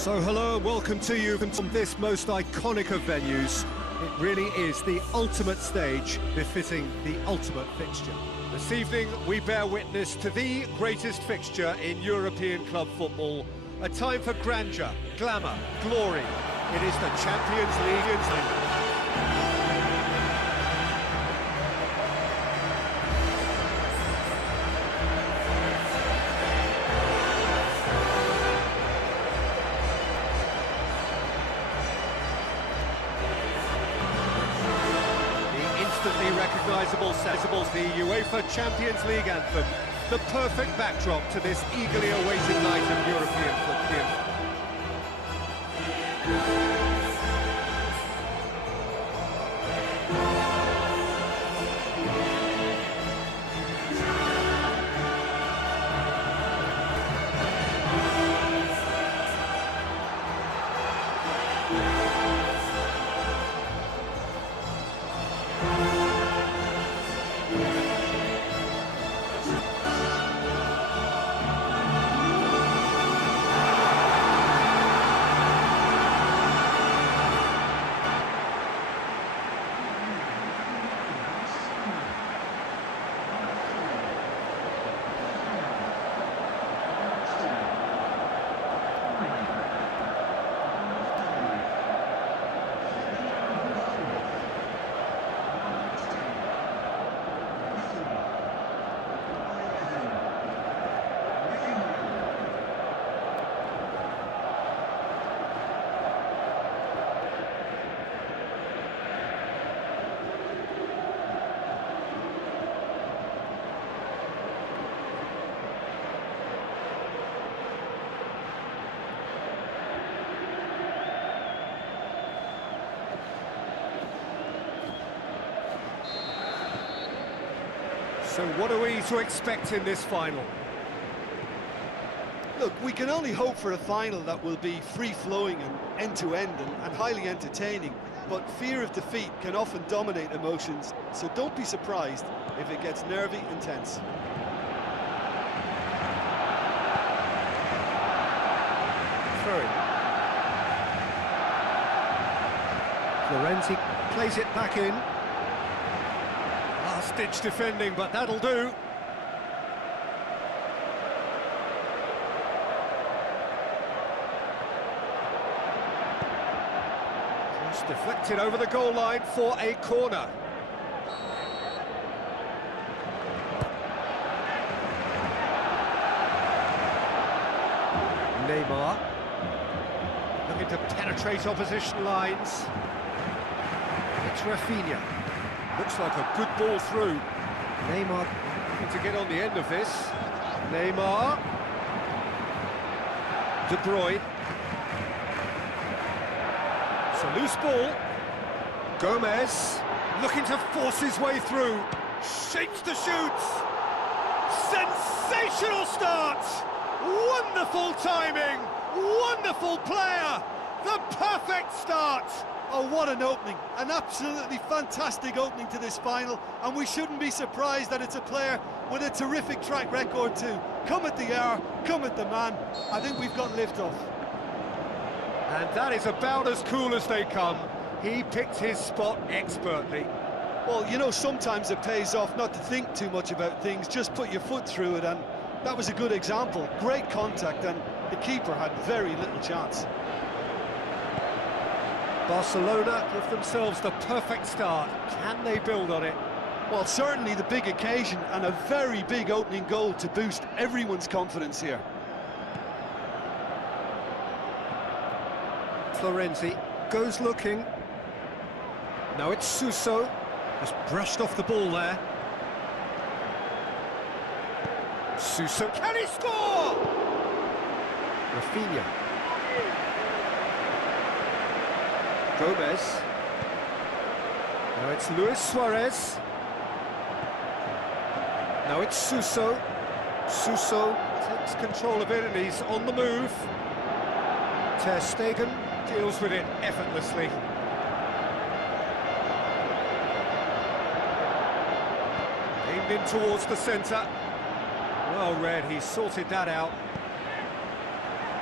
So hello and welcome to you from this most iconic of venues. It really is the ultimate stage befitting the ultimate fixture. This evening we bear witness to the greatest fixture in European club football. A time for grandeur, glamour, glory. It is the Champions League. Instantly recognisable sensibles, the Uefa Champions League anthem, the perfect backdrop to this eagerly awaited night of European football. So what are we to expect in this final? Look, we can only hope for a final that will be free-flowing and end-to-end and highly entertaining, but fear of defeat can often dominate emotions, so don't be surprised if it gets nervy and tense. Through. Florenzi plays it back in. Last-ditch defending, but that'll do. Just deflected over the goal line for a corner. Neymar looking to penetrate opposition lines. It's Rafinha. Looks like a good ball through. Neymar looking to get on the end of this. Neymar. De Bruyne. It's a loose ball. Gomez looking to force his way through. Shapes the shoots. Sensational start. Wonderful timing. Wonderful player. The perfect start. Oh, what an opening. An absolutely fantastic opening to this final, and we shouldn't be surprised that it's a player with a terrific track record too. Come at the hour, come at the man. I think we've got liftoff. And that is about as cool as they come. He picked his spot expertly. Well, you know, sometimes it pays off not to think too much about things, just put your foot through it, and that was a good example. Great contact, and the keeper had very little chance. Barcelona give themselves the perfect start. Can they build on it? Well, certainly the big occasion and a very big opening goal to boost everyone's confidence here. Florenzi goes looking. Now it's Suso. Just brushed off the ball there. Suso, can he score? Rafinha. Gomez. Now it's Luis Suarez. Now it's Suso. Suso takes control of it and he's on the move. Ter Stegen deals with it effortlessly. Aimed in towards the centre. Well read, he sorted that out.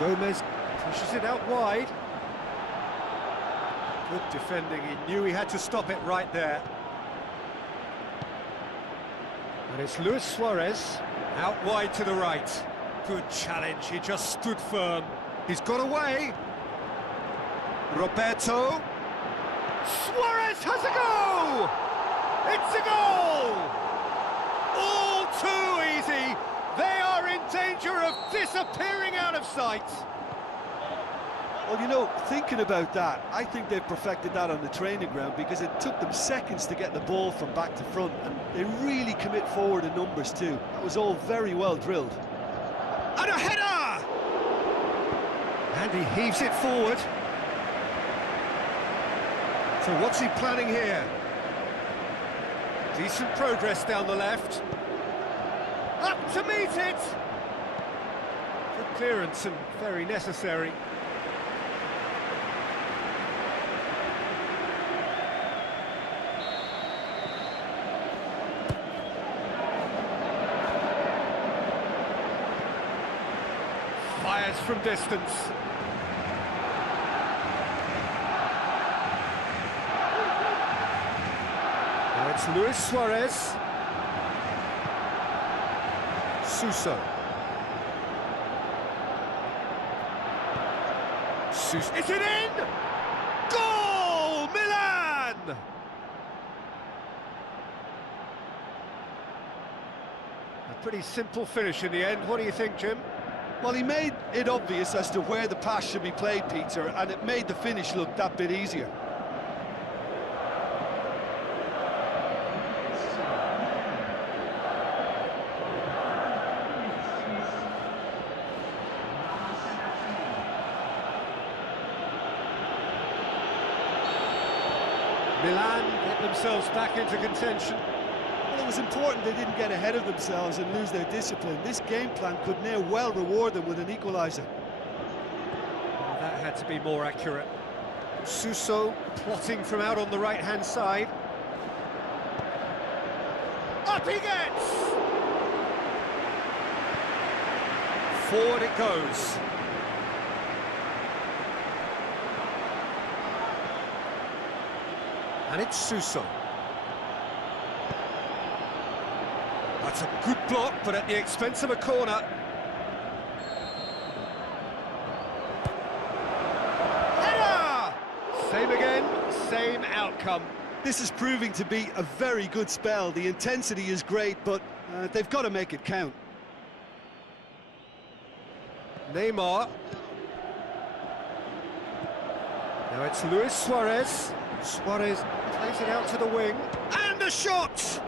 Gomez Pushes it out wide. Good defending, he knew he had to stop it right there. And it's Luis Suarez, out wide to the right. Good challenge, he just stood firm. He's got away. Roberto. Suarez has a go! It's a goal! All too easy. They are in danger of disappearing out of sight. Well, you know, thinking about that, I think they've perfected that on the training ground because it took them seconds to get the ball from back to front, and they really commit forward in numbers too. That was all very well drilled. And a header! And he heaves it forward. So what's he planning here? Decent progress down the left. Up to meet it! Good clearance and very necessary. Fires from distance. Now it's Luis Suarez. Suso. Suso. Is it in? Goal! Milan! A pretty simple finish in the end. What do you think, Jim? Well, he made it obvious as to where the pass should be played, Peter, and it made the finish look that bit easier. Milan get themselves back into contention. Well, it was important they didn't get ahead of themselves and lose their discipline. This game plan could now well reward them with an equaliser. Oh, that had to be more accurate. Suso plotting from out on the right-hand side. Up he gets! Forward it goes. And it's Suso. That's a good block, but at the expense of a corner. Header! Same again, same outcome. This is proving to be a very good spell. The intensity is great, but they've got to make it count. Neymar. Now it's Luis Suarez. Suarez plays it out to the wing. And a shot!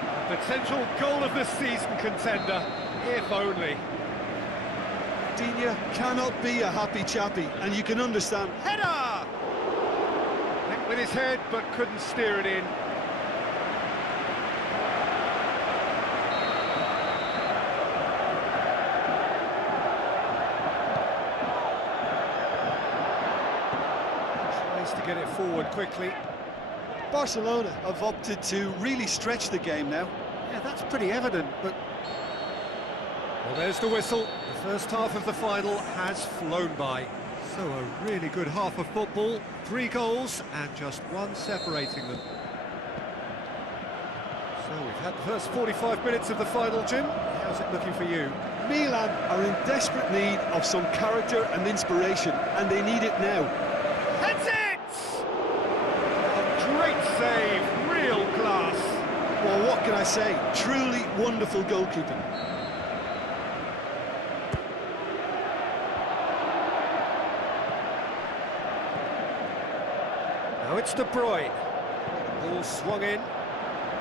A potential goal of the season contender, if only. Dina cannot be a happy chappy, and you can understand. Header! Went with his head, but couldn't steer it in. Tries to get it forward quickly. Barcelona have opted to really stretch the game now. Yeah, that's pretty evident, but... Well, there's the whistle. The first half of the final has flown by. So a really good half of football, 3 goals and just one separating them. So we've had the first 45 minutes of the final, Jim. How's it looking for you? Milan are in desperate need of some character and inspiration, and they need it now. That's it! A great save, real class. Well, what can I say? Truly wonderful goalkeeping. Now it's De Bruyne. Ball swung in.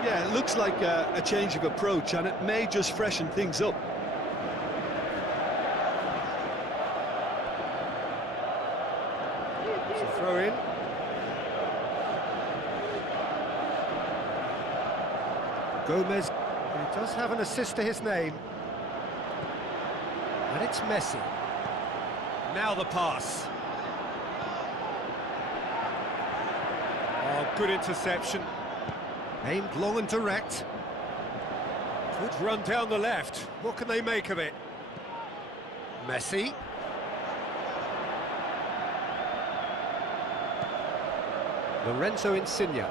Yeah, it looks like a change of approach, and it may just freshen things up. It's a throw in. Gomez, who does have an assist to his name. And it's Messi. Now the pass. Oh, good interception. Aimed long and direct. Good run down the left. What can they make of it? Messi. Lorenzo Insigne.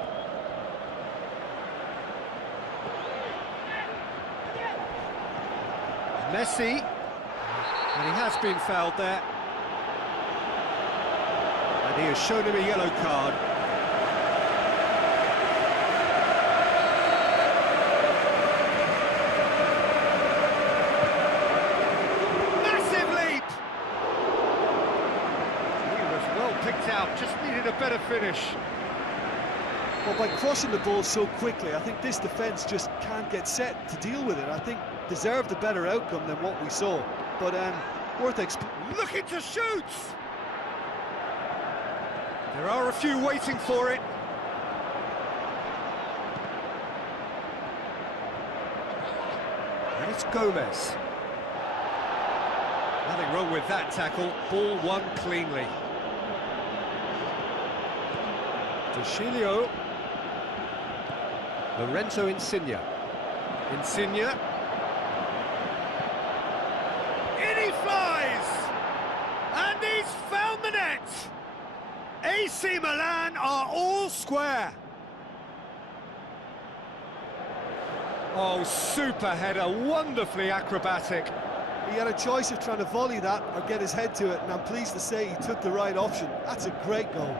Messi. And he has been fouled there. And he has shown him a yellow card. Massive leap! He was well picked out, just needed a better finish. Well, by crossing the ball so quickly, I think this defence just can't get set to deal with it. I think deserved a better outcome than what we saw. But worth looking to shoot! There are a few waiting for it. And it's Gomez. Nothing wrong with that tackle. Ball won cleanly. Deschilio. Lorenzo Insigne. Insigne. In he flies! And he's found the net! AC Milan are all square. Oh, super header, wonderfully acrobatic. He had a choice of trying to volley that or get his head to it, and I'm pleased to say he took the right option. That's a great goal.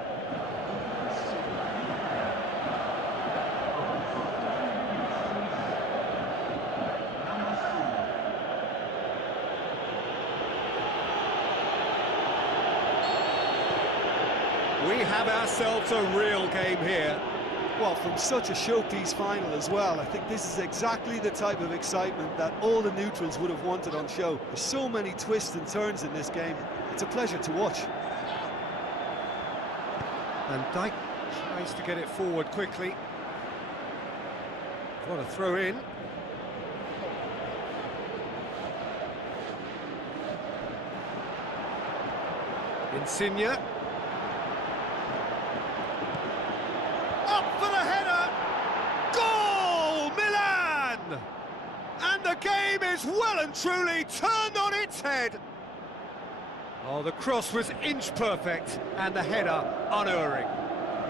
We have ourselves a real game here. Well, from such a showpiece final as well, I think this is exactly the type of excitement that all the neutrals would have wanted on show. There's so many twists and turns in this game. It's a pleasure to watch. And Dyke tries to get it forward quickly. What a throw in. Insigne. For the header, goal, Milan! And the game is well and truly turned on its head. Oh, the cross was inch perfect and the header unerring.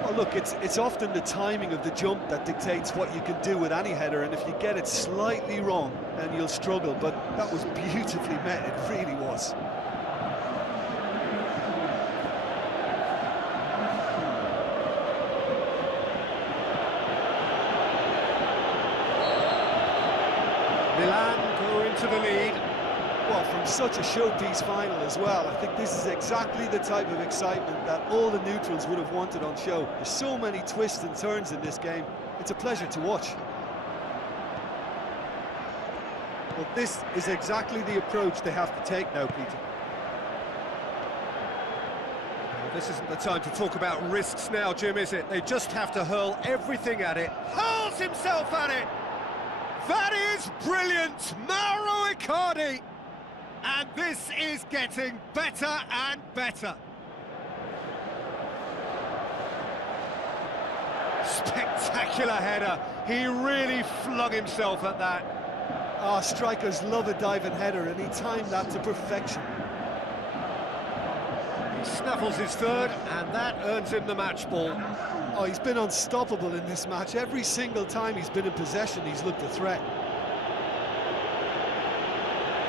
Well, look, it's often the timing of the jump that dictates what you can do with any header, and if you get it slightly wrong, then you'll struggle, but that was beautifully met, it really was. Milan go into the lead. Well, from such a showpiece final as well, I think this is exactly the type of excitement that all the neutrals would have wanted on show. There's so many twists and turns in this game. It's a pleasure to watch. Well, this is exactly the approach they have to take now, Peter. Well, this isn't the time to talk about risks now, Jim, is it? They just have to hurl everything at it. Hurls himself at it! That is brilliant, Mauro Icardi! And this is getting better and better. Spectacular header. He really flung himself at that. Ah, strikers love a diving header, and he timed that to perfection. He snaffles his third, and that earns him the match ball. Oh, he's been unstoppable in this match. Every single time he's been in possession, he's looked a threat.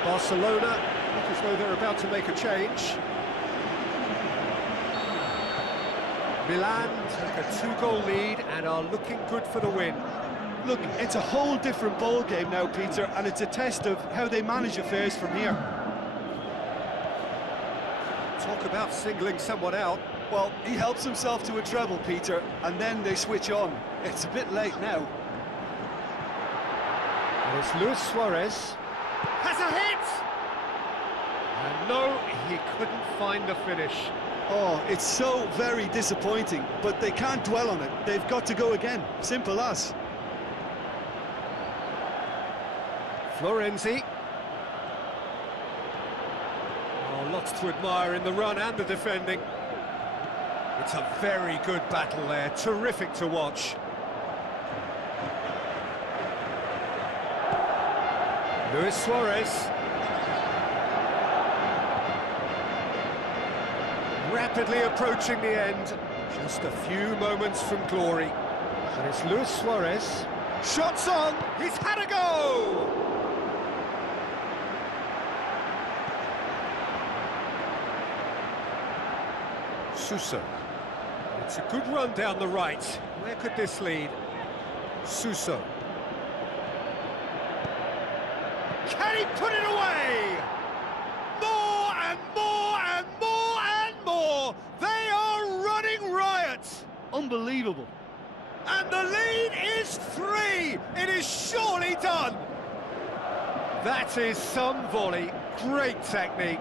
Barcelona look as though they're about to make a change. Milan take a two-goal lead and are looking good for the win. Look, it's a whole different ball game now, Peter, and it's a test of how they manage affairs from here. Talk about singling someone out. Well, he helps himself to a treble, Peter, and then they switch on. It's a bit late now. And it's Luis Suarez. Has a hit! And no, he couldn't find the finish. Oh, it's so very disappointing, but they can't dwell on it. They've got to go again. Simple as. Florenzi. Oh, lots to admire in the run and the defending. It's a very good battle there, terrific to watch. Luis Suarez. Rapidly approaching the end. Just a few moments from glory. And it's Luis Suarez. Shots on! He's had a go! Suso. It's a good run down the right. Where could this lead? Suso. Can he put it away? More and more and more and more! They are running riot! Unbelievable. And the lead is 3! It is surely done! That is some volley. Great technique.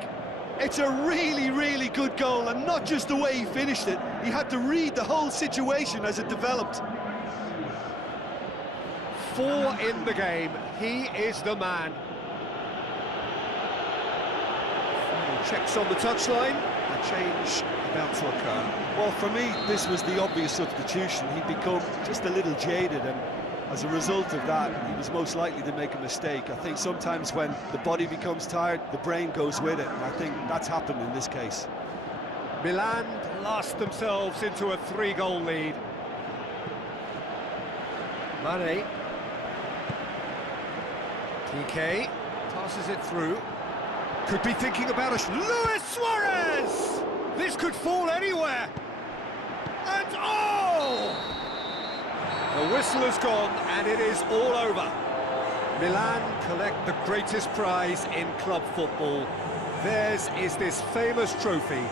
It's a really, really good goal, and not just the way he finished it. He had to read the whole situation as it developed. 4 in the game. He is the man. Final checks on the touchline. A change about to occur. Well, for me, this was the obvious substitution. He'd become just a little jaded, and as a result of that, he was most likely to make a mistake. I think sometimes when the body becomes tired, the brain goes with it, and I think that's happened in this case. Milan last themselves into a 3-goal lead. Mane. TK passes it through. Could be thinking about a... Luis Suarez! This could fall anywhere. And oh! The whistle has gone and it is all over. Milan collect the greatest prize in club football. Theirs is this famous trophy.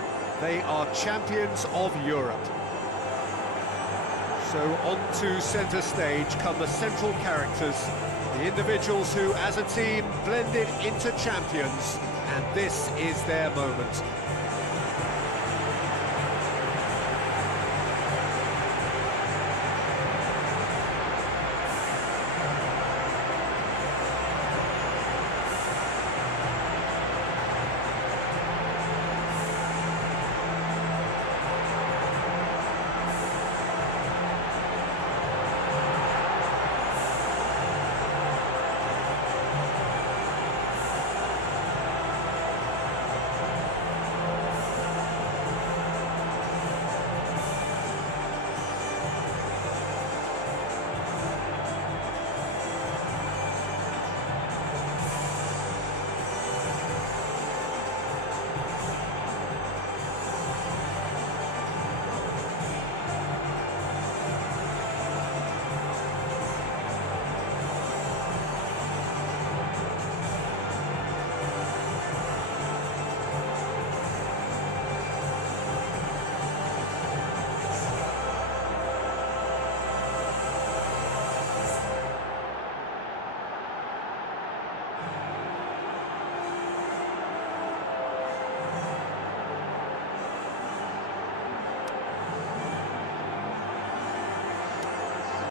They are champions of Europe. So on to centre stage come the central characters, the individuals who, as a team, blended into champions, and this is their moment.